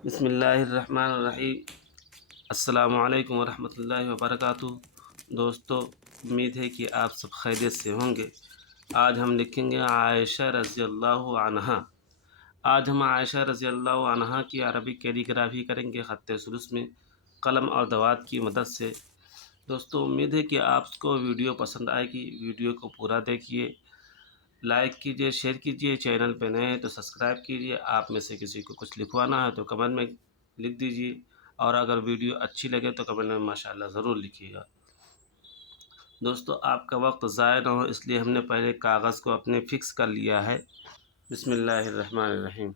बिस्मिल्लाहिर्रहमानिर्रहीम। अस्सलामुअलैकुम वरहमतुल्लाहि वबरकातुहू। दोस्तों, उम्मीद है कि आप सब खैरियत से होंगे। आज हम लिखेंगे आयशा रज़ी अल्लाहु अन्हा। आज हम आयशा रज़ी अल्लाहु अन्हा की अरबिक कैलीग्राफी करेंगे ख़त्ते सुलूस में कलम और दवात की मदद से। दोस्तों, उम्मीद है कि आपको वीडियो पसंद आएगी। वीडियो को पूरा देखिए, लाइक कीजिए, शेयर कीजिए। चैनल पे नए हैं तो सब्सक्राइब कीजिए। आप में से किसी को कुछ लिखवाना है तो कमेंट में लिख दीजिए, और अगर वीडियो अच्छी लगे तो कमेंट में माशाल्लाह ज़रूर लिखिएगा। दोस्तों, आपका वक्त ज़ाया ना हो इसलिए हमने पहले कागज़ को अपने फ़िक्स कर लिया है। बिस्मिल्लाहिर्रहमानिर्रहीम।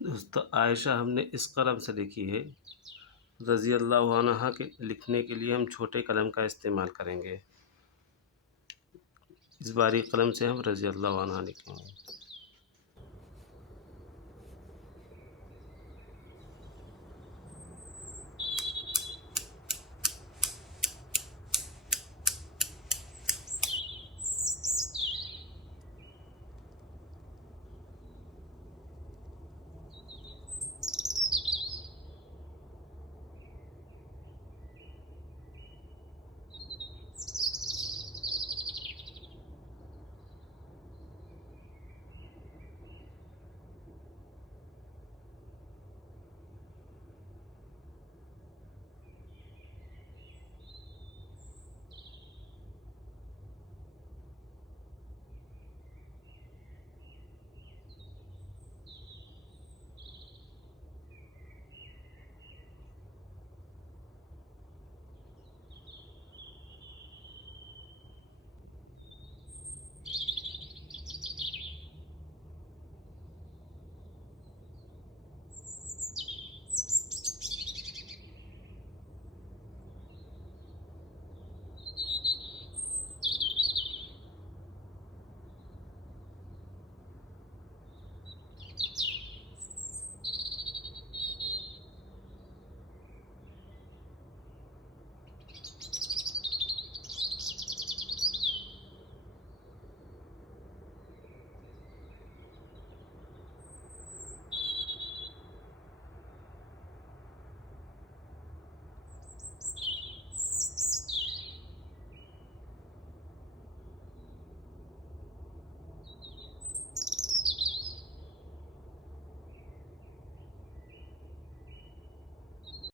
दोस्तों, आयशा हमने इस कलम से लिखी है। रज़ी अल्लाहु अन्हा के लिखने के लिए हम छोटे कलम का इस्तेमाल करेंगे। इस बारीक कलम से हम रज़ी अल्लाहु अन्हा लिखेंगे।